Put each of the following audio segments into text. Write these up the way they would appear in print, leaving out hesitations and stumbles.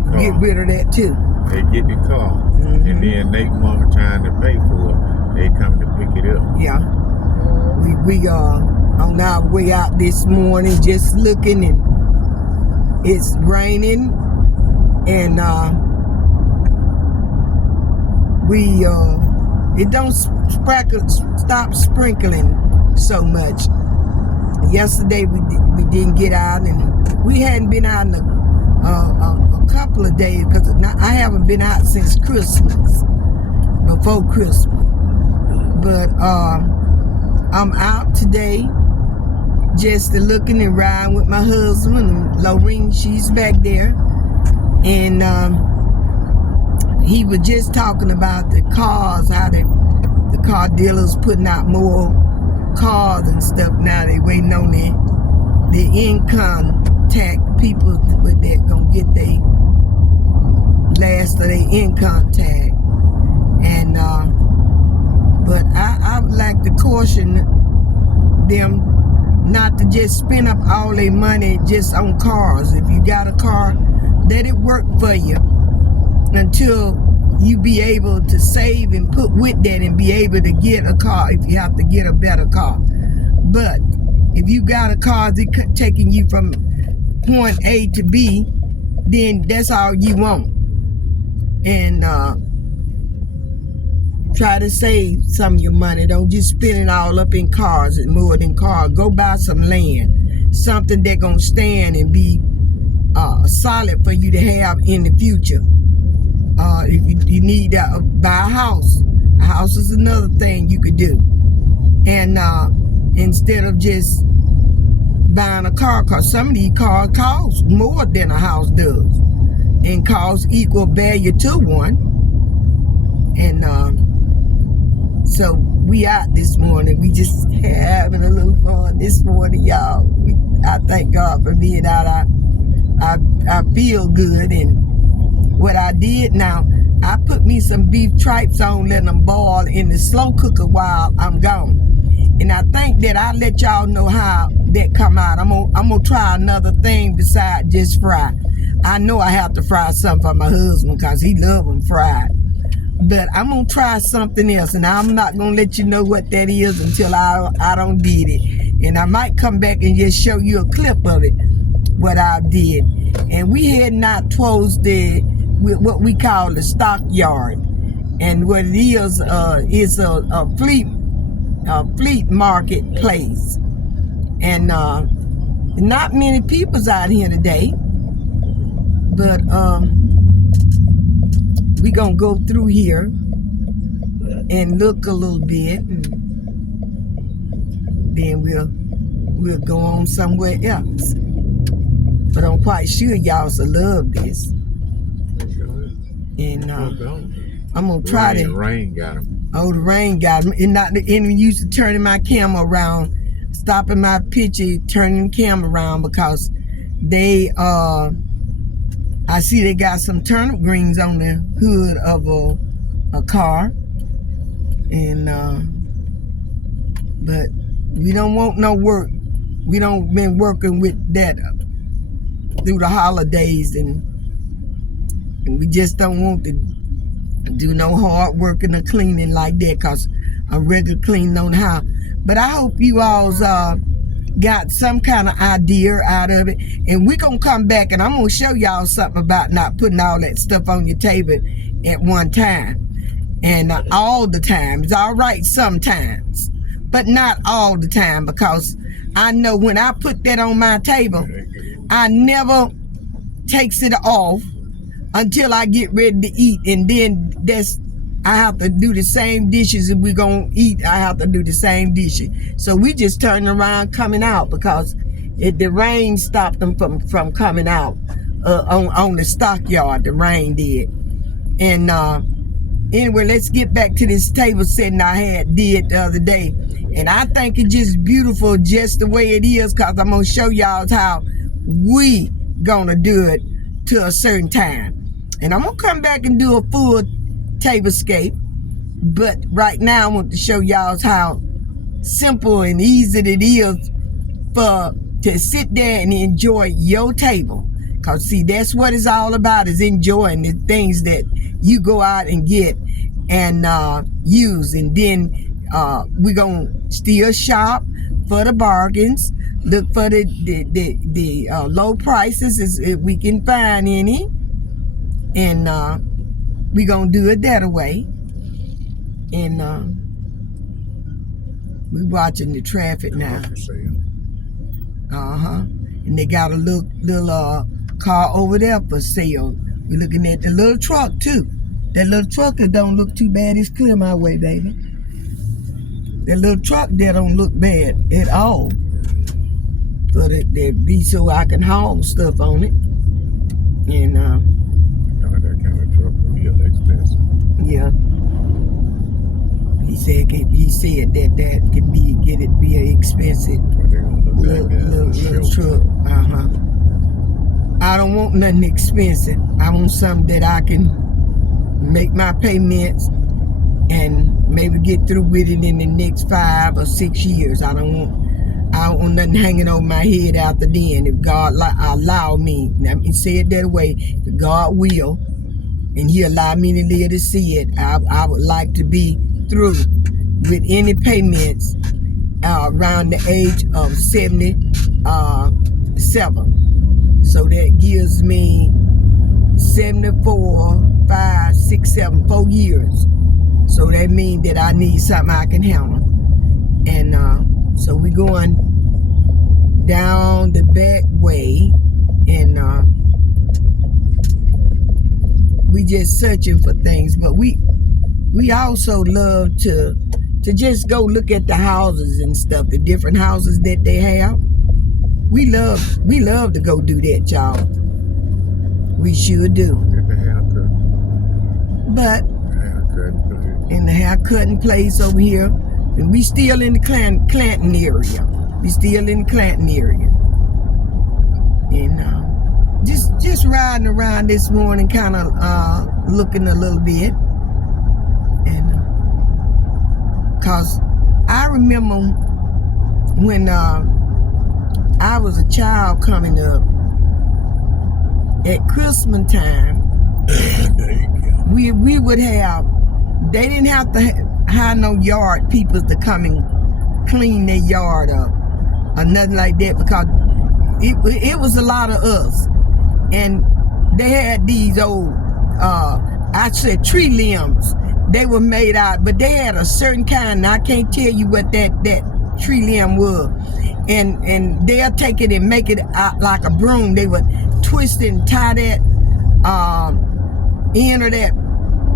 get rid of that too. They get the car, and then they mama trying to pay for it. They come to pick it up. Yeah. We on our way out this morning, just looking, and it's raining, and it don't stop sprinkling so much. Yesterday we didn't get out, and we hadn't been out in a couple of days, because I haven't been out since Christmas, before Christmas. But I'm out today, just looking and riding with my husband, and Lorene, she's back there, and he was just talking about the cars, how the car dealers putting out more cars and stuff now. They waiting on the income tax, people with that gonna get their last of their income tax. And but I would like to caution them not to just spend up all their money just on cars. If you got a car, let it work for you until you be able to save and put with that and be able to get a car if you have to get a better car. But if you got a car that's taking you from point A to B, then that's all you want. And try to save some of your money. Don't just spend it all up in cars and more than cars. Go buy some land, something that's gonna stand and be solid for you to have in the future. If you need to buy a house is another thing you could do. And instead of just buying a car, because some of these cars cost more than a house does, and cost equal value to one. And so we out this morning. We just having a little fun this morning, y'all. I thank God for being out. I feel good. And what I did now, I put me some beef tripes on, let them boil in the slow cooker while I'm gone. And I think that I let y'all know how that come out. I'm gonna try another thing besides just fry. I know I have to fry something for my husband because he love them fried. But I'm gonna try something else, and I'm not gonna let you know what that is until I don't did it. And I might come back and just show you a clip of it, what I did. And we heading out towards what we call the stockyard, and what it is a fleet marketplace. And not many people's out here today, but we gonna go through here and look a little bit, and then we'll go on somewhere else. But I'm quite sure y'all will love this. And I'm gonna try to. The rain got him. Oh, the rain got him. And not the enemy used to turning my camera around, stopping my picture, turning the camera around, because they I see they got some turnip greens on the hood of a car. And but we don't want no work. We don't been working with that through the holidays, and we just don't want to do no hard working or cleaning like that, because I'm regular cleaning on the house. But I hope you all's got some kind of idea out of it, and we're gonna come back and I'm gonna show y'all something about not putting all that stuff on your table at one time. And all the time. It's all right sometimes, but not all the time, because I know when I put that on my table, I never takes it off until I get ready to eat, and then I have to do the same dishes. If we're gonna eat, I have to do the same dishes. So we just turn around coming out, because the rain stopped them from coming out on the stockyard. The rain did. And anyway, let's get back to this table setting I did the other day. And I think it's just beautiful just the way it is, because I'm gonna show y'all how we gonna do it to a certain time. And I'm gonna come back and do a full tablescape, but right now I want to show y'all how simple and easy it is to sit there and enjoy your table. Cause see, that's what it's all about, is enjoying the things that you go out and get and use. And then we're gonna still shop for the bargains, look for the low prices if we can find any, and we're gonna do it that way. And we're watching the traffic now. And they got a little car over there for sale. We're looking at the little truck too. That little truck that don't look too bad. It's clear my way, baby. That little truck there don't look bad at all. But it be so I can haul stuff on it. And that kind of truck will be expensive. yeah. He said that could be an expensive little truck. I don't want nothing expensive. I want something that I can make my payments and maybe get through with it in the next 5 or 6 years. I don't want nothing hanging over my head after then. If God allow me, let me say it that way, if God will, and He allow me to live to see it, I would like to be through with any payments around the age of 77. So that gives me 74, 5, 6, 7, 4 years. So that means that I need something I can handle. And so we're going down the back way, and we just searching for things. But we also love to just go look at the houses and stuff, the different houses that they have. We love to go do that, y'all. We sure do. Get the haircut. But in the hair cutting place over here, and we still in the Clanton area. We still in the Clanton area. And just riding around this morning, kind of looking a little bit. And cause I remember when I was a child coming up, at Christmas time, we would have, they didn't have to have no yard people to come and clean their yard up or nothing like that, because it was a lot of us. And they had these old, I said tree limbs. They were made out, but they had a certain kind. I can't tell you what that tree limb was. And they'll take it and make it out like a broom. They would twist it and tie that end of that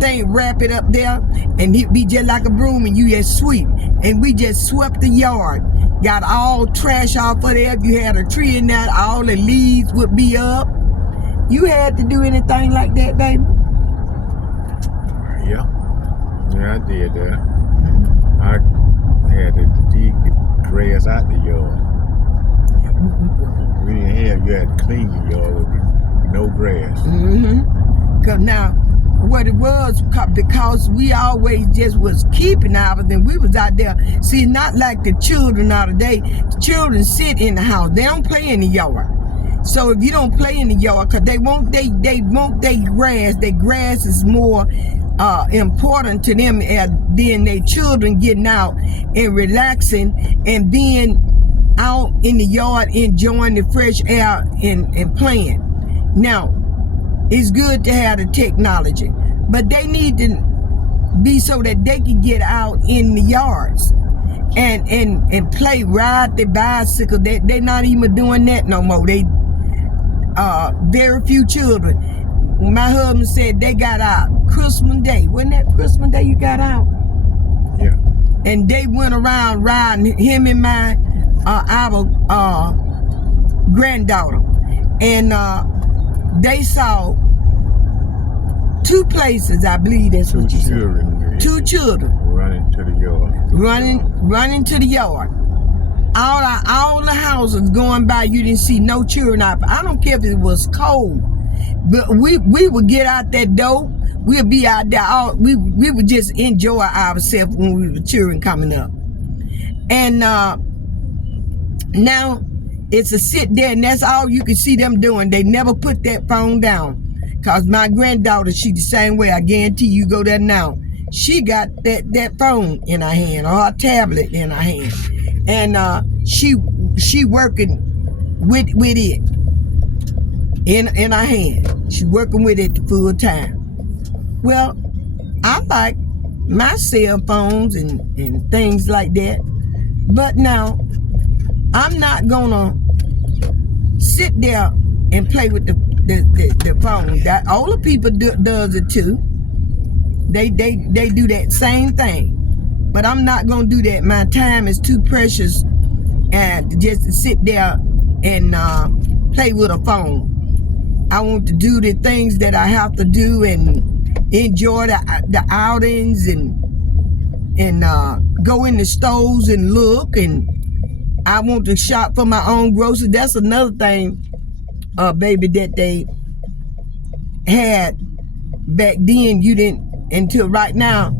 thing, wrap it up there, and it'd be just like a broom, and you just sweep. And we just swept the yard, got all trash off of there. If you had a tree in that, all the leaves would be up. You had to do anything like that, baby? Yeah, I did that. I had to dig the grass out the yard. We didn't have, you had to clean your yard with no grass. Cause now, what it was, because we always just was keeping out of them, we was out there. See, not like the children of today. The children sit in the house. They don't play in the yard. So if you don't play in the yard, cause they want their grass. Their grass is more important to them than their children getting out and relaxing and being out in the yard enjoying the fresh air and playing. Now, it's good to have the technology, but they need to be so that they can get out in the yards and play, ride the bicycle. They're not even doing that no more. They very few children. My husband said they got out Christmas Day. Wasn't that Christmas Day you got out? Yeah. And they went around riding, him and my our granddaughter, and they saw 2 places, I believe that's what you said. 2 children running to the yard. Running to the yard. All the houses going by, you didn't see no children out. I don't care if it was cold, but we would get out that door. We'll be out there. We would just enjoy ourselves when we were children coming up. And now It's a sit there, and that's all you can see them doing. They never put that phone down. Cause my granddaughter, she the same way. I guarantee you go there now. She got that phone in her hand, or her tablet in her hand, and she working with it in her hand. She working with it full time. Well, I like my cell phones and things like that, but now I'm not gonna sit there and play with the phone. That older people does it too. They do that same thing, but I'm not gonna do that. My time is too precious, and just to sit there and play with a phone. I want to do the things that I have to do and enjoy the outings and go in the stores and look, and I want to shop for my own groceries. That's another thing, baby, that they had back then. You didn't until right now.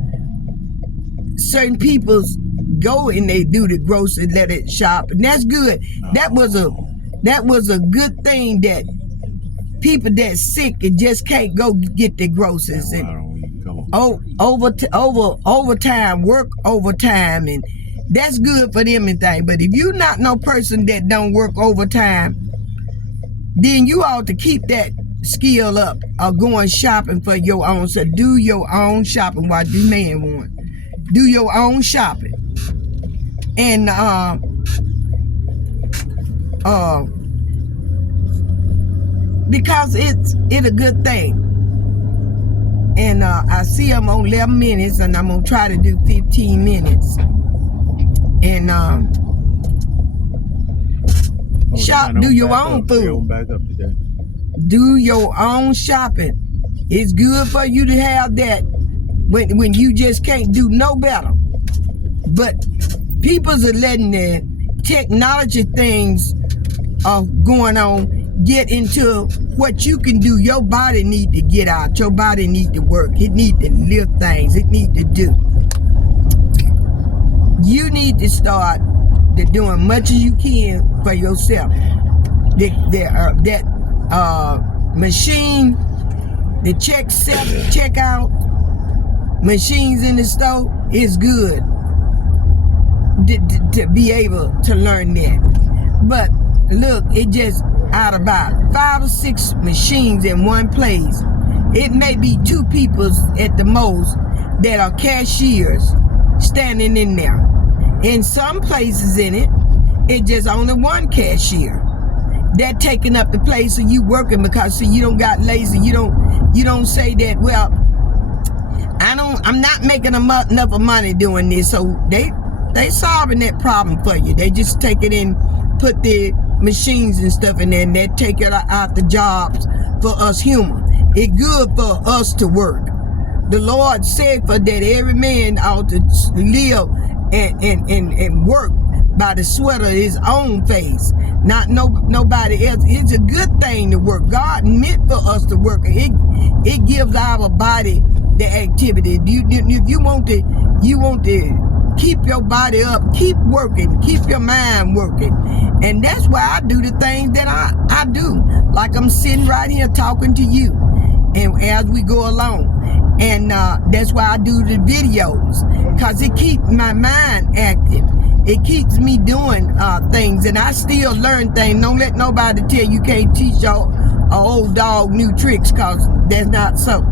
Certain people's go and they do the grocery, let it shop, and that's good. That was a good thing, that people that's sick and just can't go get their groceries, and overtime, work overtime, and that's good for them and things. But if you're not no person that don't work overtime, then you ought to keep that skill up of going shopping for your own. So do your own shopping. Why do man want? Do your own shopping. And because it's a good thing. And I see I'm on 11 minutes, and I'm gonna try to do 15 minutes. And shop, do your own food. Do your own shopping. It's good for you to have that when you just can't do no better. But people's are letting the technology things going on get into what you can do. Your body need to get out. Your body need to work. It need to lift things. It need to do. You need to start doing much as you can for yourself. That machine, the checkout machines in the store is good to be able to learn that. But look, it just out about 5 or 6 machines in one place. It may be 2 people at the most that are cashiers standing in there. In some places in it just only one cashier. That taking up the place of you working, because see, you don't got lazy. You don't say that, well, I'm not making enough of money doing this. So they solving that problem for you. They just take it in, put the machines and stuff in there, and they take it out the jobs for us humans. It's good for us to work. The Lord said for that every man ought to live and work by the sweat of his own face, not nobody else. It's a good thing to work. God meant for us to work. It gives our body the activity. If you want to keep your body up, keep working, keep your mind working. And that's why I do the things that I do. Like I'm sitting right here talking to you, and as we go along. And that's why I do the videos, because it keeps my mind active. It keeps me doing things, and I still learn things. Don't let nobody tell you can't teach your old dog new tricks, because that's not so.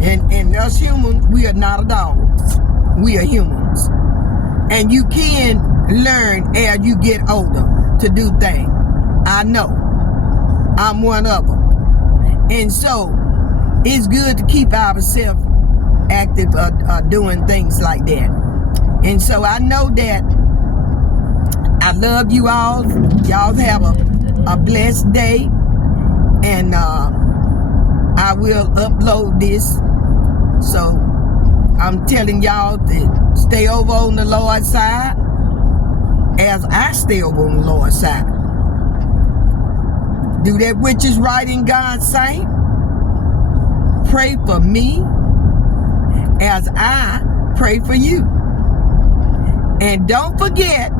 And us humans, we are not a dog. We are humans. And you can learn as you get older to do things. I know. I'm one of them. And so it's good to keep ourselves active doing things like that. And so I know that I love you all. Y'all have a blessed day. And I will upload this. So I'm telling y'all to stay over on the Lord's side as I stay over on the Lord's side. Do that which is right in God's sight. Pray for me as I pray for you. And don't forget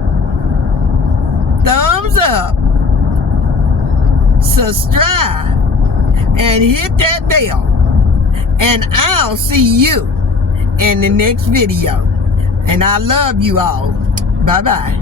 thumbs up, subscribe, and hit that bell. And I'll see you in the next video. And I love you all. Bye-bye.